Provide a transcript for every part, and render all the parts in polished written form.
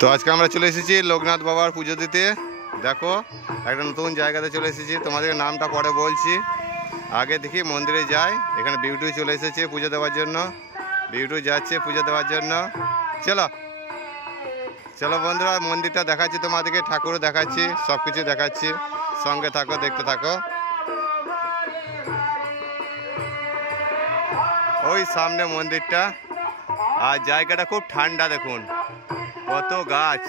তো আজকে আমরা চলে এসেছি লোকনাথ বাবার পুজো দিতে। দেখো একটা নতুন জায়গাতে চলে এসেছি, তোমাদের নামটা পরে বলছি। আগে দেখি মন্দিরে যাই। এখানে বিউটি চলে এসেছে পুজো দেওয়ার জন্য, বিউটি যাচ্ছে পুজো দেওয়ার জন্য। চলো চলো বন্ধুরা, মন্দিরটা দেখাচ্ছি তোমাদেরকে, ঠাকুরও দেখাচ্ছি, সব কিছু দেখাচ্ছি। সঙ্গে থাকো, দেখতে থাকো। ওই সামনে মন্দিরটা, আর জায়গাটা খুব ঠান্ডা, দেখুন কত গাছ,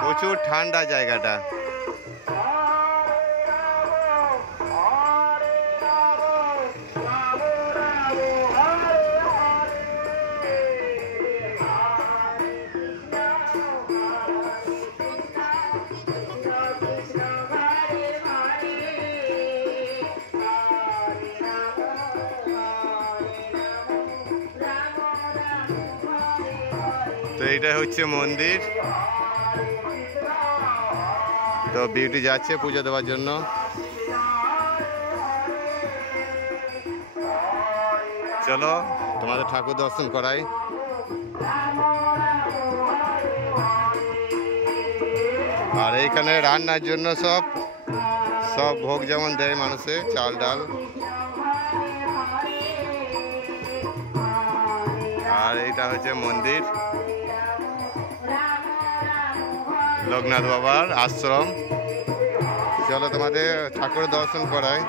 প্রচুর ঠান্ডা জায়গাটা। তো এইটা হচ্ছে মন্দির। তো বিউটি যাচ্ছে পুজো দেওয়ার জন্য। চলো তোমাদের ঠাকুর দর্শন করাই। আর এইখানে রান্নার জন্য সব ভোগ যেমন দেয় মানুষে, চাল ডাল। আর এইটা হচ্ছে মন্দির, লোকনাথ বাবার আশ্রম। চলো তোমাদের ঠাকুর দর্শন করাই।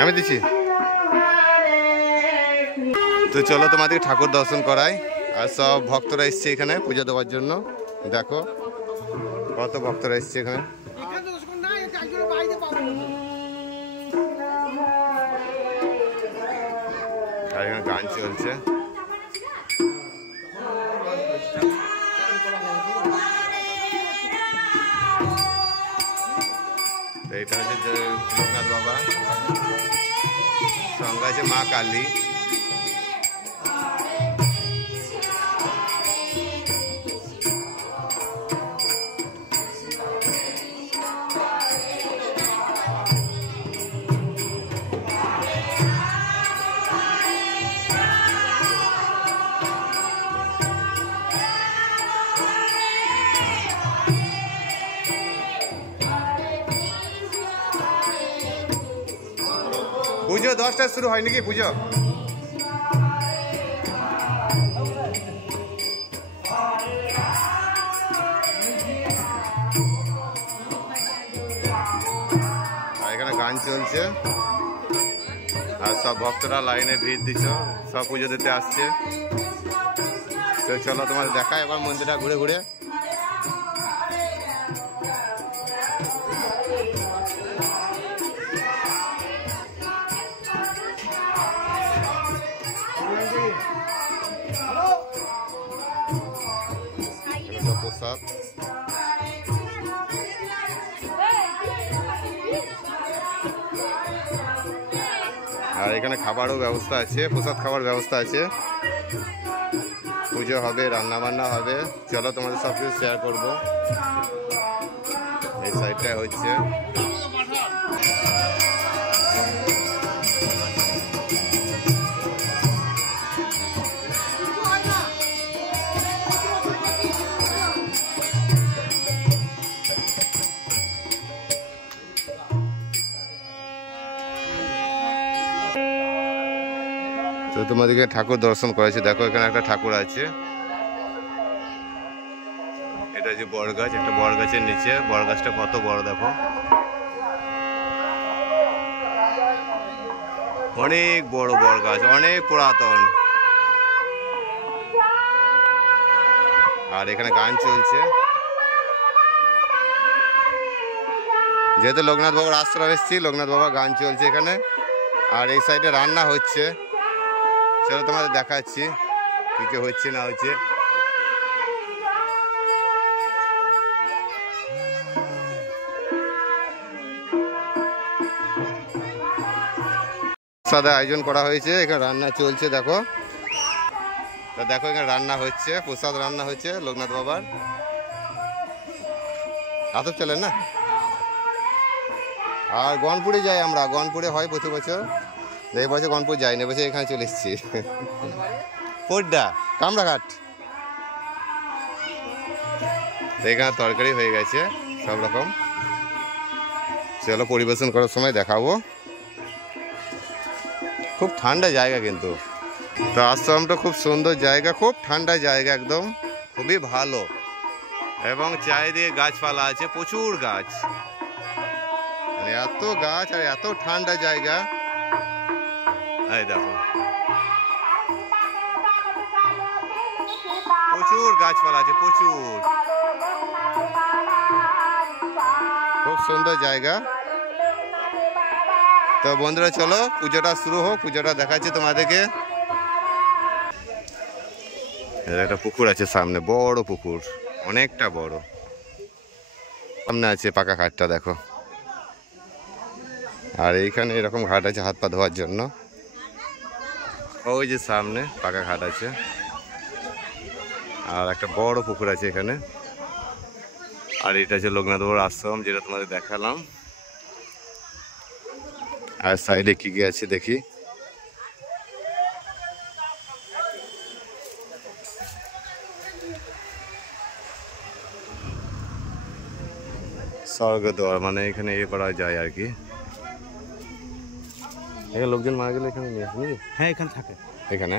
আমি দিচ্ছি। তো চলো তোমাদের ঠাকুর দর্শন করাই। আর সব ভক্তরা এসছে এখানে পুজো দেওয়ার জন্য। দেখো কত ভক্তরা এসছে এখানে। আর এখানে গান চলছে। এটা হচ্ছে লোকনাথ বাবা, সঙ্গে আছে মা কালী। পুজো 10টায় শুরু হয় নাকি পুজো? এখানে গান চলছে আর সব ভক্তরা লাইনে ভিড় দিচ্ছ, সব পুজো দিতে আসছে। তো চলো তোমাদের দেখায় এবার মন্দিরটা ঘুরে ঘুরে। প্রসাদ, আর এখানে খাবারও ব্যবস্থা আছে, প্রসাদ খাবার ব্যবস্থা আছে। পুজো হবে, রান্না বান্না হবে। চলো তোমাদের সব কিছু শেয়ার করবো। এই সাইডটা হচ্ছে তো তোমাদেরকে ঠাকুর দর্শন করেছে। দেখো এখানে একটা ঠাকুর আছে, এটা যে বড় গাছ, একটা বড় গাছের নিচে। বড় গাছটা কত বড় দেখো, অনেক বড় বড় গাছ, অনেক পুরাতন। আর এখানে গান চলছে, যেহেতু লোকনাথ বাবার আশ্রম এসেছি, লোকনাথ বাবা গান চলছে এখানে। আর এই সাইডে রান্না হচ্ছে। চলো তোমাদের দেখাচ্ছি কি কি হচ্ছে না হচ্ছে। সাদা আয়োজন করা হয়েছে, এখানে রান্না চলছে। দেখো তো দেখো এখানে রান্না হচ্ছে, প্রসাদ রান্না হচ্ছে লোকনাথ বাবার। আতপ চলেন না। আর গনপুরে যাই আমরা, গনপুরে হয় প্রতি বছর। এই বছর গনপুর যাইনি, বছর এখানে চলে এসেছি। পোড্ডা কামরাঘাট। এখানে তরকারি হয়ে গেছে সব রকম, চলো পরিবেশন করার সময় দেখাবো। খুব ঠান্ডা জায়গা কিন্তু, তো আশ্রমটা খুব সুন্দর জায়গা, খুব ঠান্ডা জায়গা একদম, খুবই ভালো। এবং চারিদিকে গাছপালা আছে, প্রচুর গাছ, মানে এত গাছ আর এত ঠান্ডা জায়গা। এই দেখো প্রচুর গাছপালা আছে, প্রচুর, খুব সুন্দর জায়গা। তো বন্ধুরা চলো পুজোটা শুরু হোক, পুজোটা দেখাচ্ছি তোমাদেরকে। একটা পুকুর আছে সামনে, বড় পুকুর, অনেকটা বড়। সামনে আছে পাকা ঘাটটা দেখো, আর এইখানে এরকম ঘাট আছে হাত পা ধোয়ার জন্য। ওই যে সামনে পাকা ঘাট আছে, আর একটা বড় পুকুর আছে এখানে। আর এটা হচ্ছে লোকনাথ বাবার আশ্রম, যেটা তোমাদের দেখালাম। আর সাইডে কি কি আছে দেখি। স্বর্গদ্বার, মানে এখানে এ করা যায় আর কি। এখানে লোকজন মারা গেলে এখানে নিয়ে আসে? হ্যাঁ এখানে থাকে। এখানে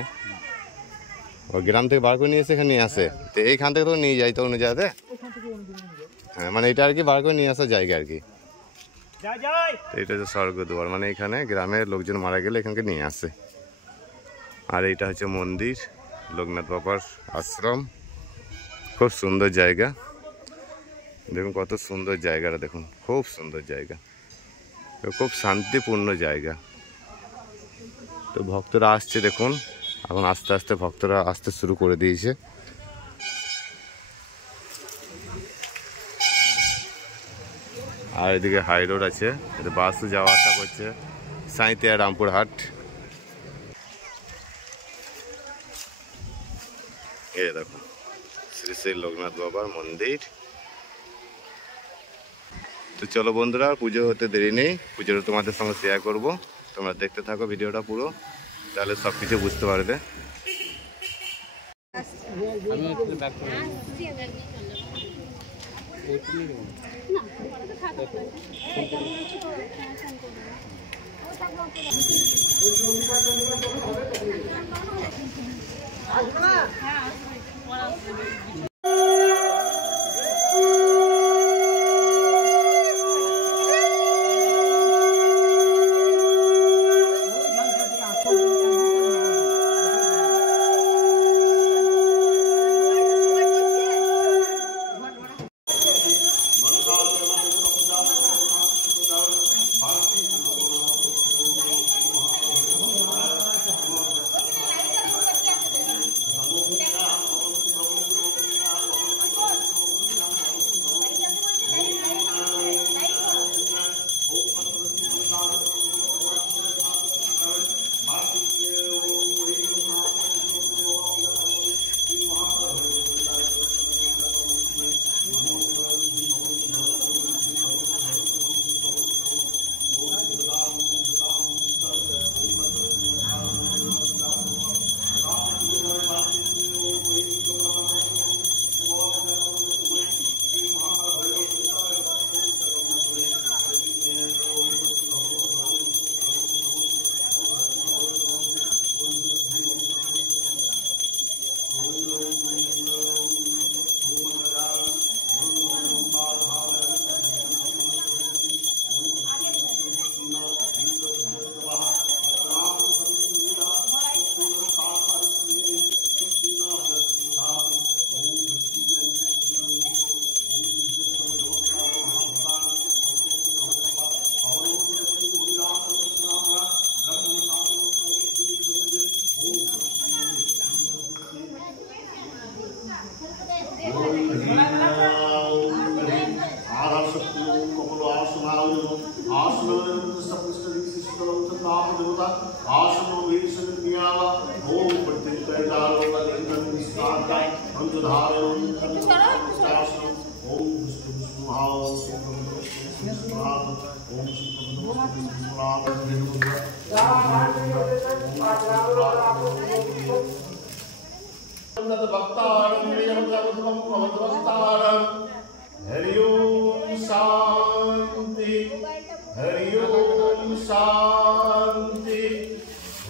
ওই গ্রাম থেকে বার করে নিয়ে এসে এখানে নিয়ে আসে, তো এইখান থেকে তো নিয়ে যাই তো অন্য জায়গাতে। হ্যাঁ মানে এটা আর কি বার করে নিয়ে আসার জায়গা আর কি। এটা হচ্ছে স্বর্গদ্বার, মানে এখানে গ্রামের লোকজন মারা গেলে এখানকে নিয়ে আসে। আর এইটা হচ্ছে মন্দির, লোকনাথ বাবার আশ্রম। খুব সুন্দর জায়গা, দেখুন কত সুন্দর জায়গাটা, দেখুন খুব সুন্দর জায়গা, খুব শান্তিপূর্ণ জায়গা। তো ভক্তরা আসছে দেখুন, এখন আস্তে আস্তে ভক্তরা আসতে শুরু করে দিয়েছে। আর এদিকে হাই রোড আছে, বাসও যাওয়া আসা করছে, সাঁইতিয়া রামপুরহাট। এই দেখো শ্রী শ্রী লোকনাথ বাবার মন্দির। তো চলো বন্ধুরা, পুজো হতে দেরি নেই, পুজোটা তোমাদের সঙ্গে শেয়ার করবো। তোমরা দেখতে থাকো ভিডিওটা পুরো, তাহলে সব কিছু বুঝতে পারবে। ओम हरि ओम शांति, हरि ओम शांति,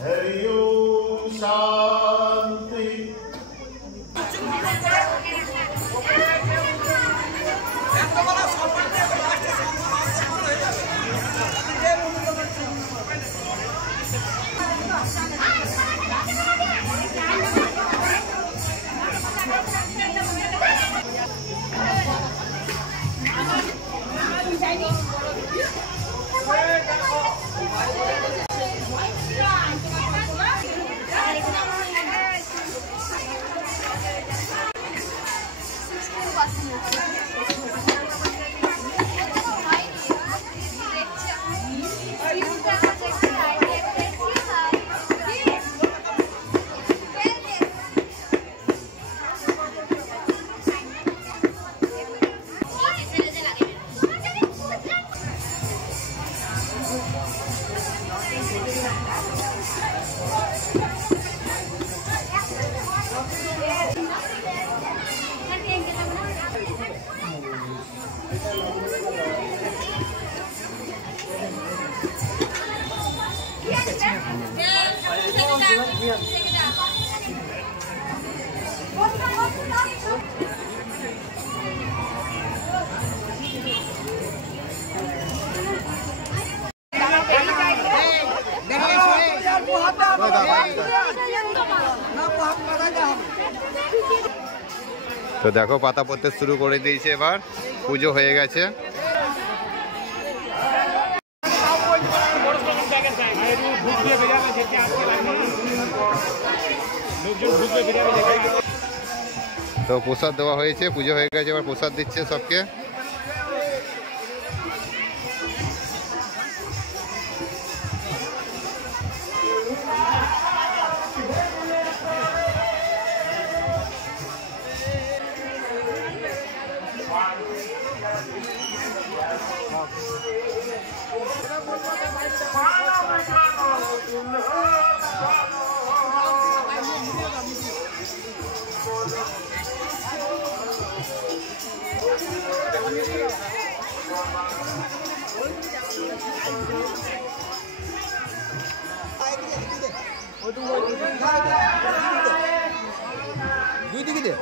हरि ओम शांति। তো দেখো পাতা পড়তে শুরু করে দিয়েছে, এবার পুজো হয়ে গেছে। তো প্রসাদ দেওয়া হয়েছে, পুজো হয়ে গেছে, এবার প্রসাদ দিচ্ছে সবকে। দুই দিকে দে।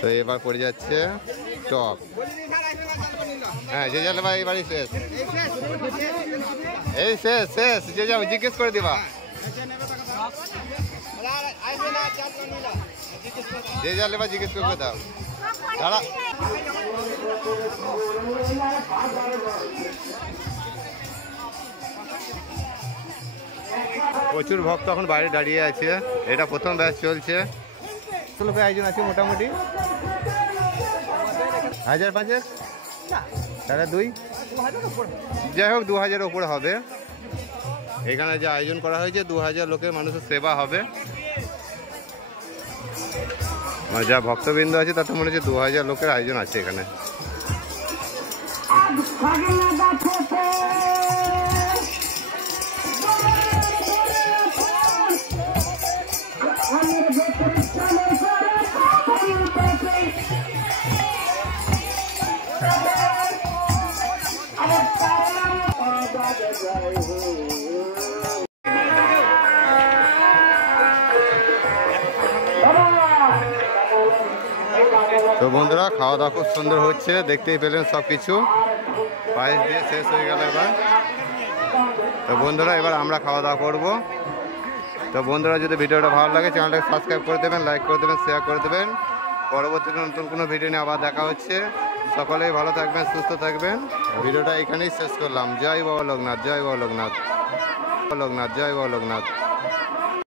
তো এবার পড়ে যাচ্ছে টক। হ্যাঁ, যে যাবে ভাই এবারই শেষ, এই শেষ শেষ, যে যাবে জিজ্ঞেস করে দিবা, যে যা লেবা জিজ্ঞেস করে দাও। দাঁড়া, প্রচুর ভক্ত এখন বাইরে দাঁড়িয়ে আছে। এটা প্রথম ব্যাচ চলছে। লোকের আয়োজন আছে মোটামুটি 1000-5 তারা 2, যাই হোক 2000 উপরে হবে। এখানে যে আয়োজন করা হয়েছে 2000 লোকের মানুষের সেবা হবে। আর যা ভক্তবৃন্দ আছে তাতে মনে হচ্ছে 2000 লোকের আয়োজন আছে এখানে। তো বন্ধুরা, খাওয়া দাওয়া খুব সুন্দর হচ্ছে, দেখতেই পেলেন সব কিছু। পায়েস দিয়ে শেষ হয়ে গেল এবার। তো বন্ধুরা, এবার আমরা খাওয়া দাওয়া করবো। তো বন্ধুরা, যদি ভিডিওটা ভালো লাগে চ্যানেলটাকে সাবস্ক্রাইব করে দেবেন, লাইক করে দেবেন, শেয়ার করে দেবেন। পরবর্তীতে নতুন কোনো ভিডিও নিয়ে আবার দেখা হচ্ছে। সকলেই ভালো থাকবেন, সুস্থ থাকবেন। ভিডিওটা এখানেই শেষ করলাম। জয় বাবা লোকনাথ, জয় বাবা লোকনাথ, লোকনাথ, জয় বাবা লোকনাথ।